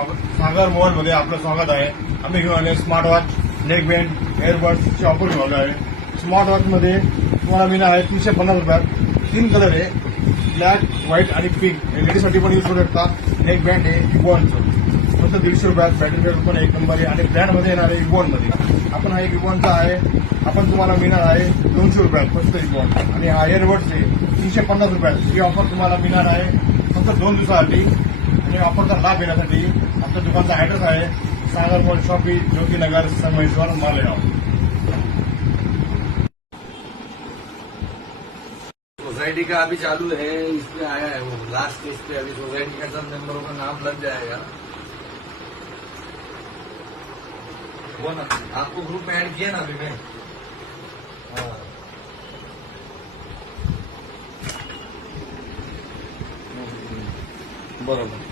सागर mobile मध्ये आपलं स्वागत आहे. आम्ही घेऊन आले स्मार्ट वॉच, नेक बँड, एअरबड्सची ऑफर घेऊन आलो आहे. स्मार्ट वॉच मध्ये तुम्हाला मिळणार आहे 350 रुपयात. 3 कलर आहे, ब्लॅक, व्हाईट आणि पिंक. लेडीजसाठी पण यूज करू शकता. नेक बँड आहे इबॉनचं, फक्त 150 रुपयात. बॅटरी बॅकअप पण 1 नंबर आहे आणि ब्रँड मध्ये येणार आहे इबॉन मध्ये. आपण हा एक इबॉनचा आहे, आपण तुम्हाला मिळणार आहे 200 रुपयात फक्त इबॉन. आणि हा एअरबड्स आहे 350 रुपयात. ही ऑफर तुम्हाला मिळणार आहे फक्त 2 दिवसासाठी. आणि ऑफरचा लाभ घेण्यासाठी आपल्या दुकानचा ऍड्रेस आहे Sagar mall, shoppy, Jyotinagar, Sangameshwar, Malegaon. Society का अभी चालू है, इसमें आया है वो लास्ट स्टेज पे. अभी सोसाइटी का सब मेंबरों का नाम लग जाएगा. वो ना आपको ग्रुप में ऐड किया ना अभी मैं. हाँ. बरोबर.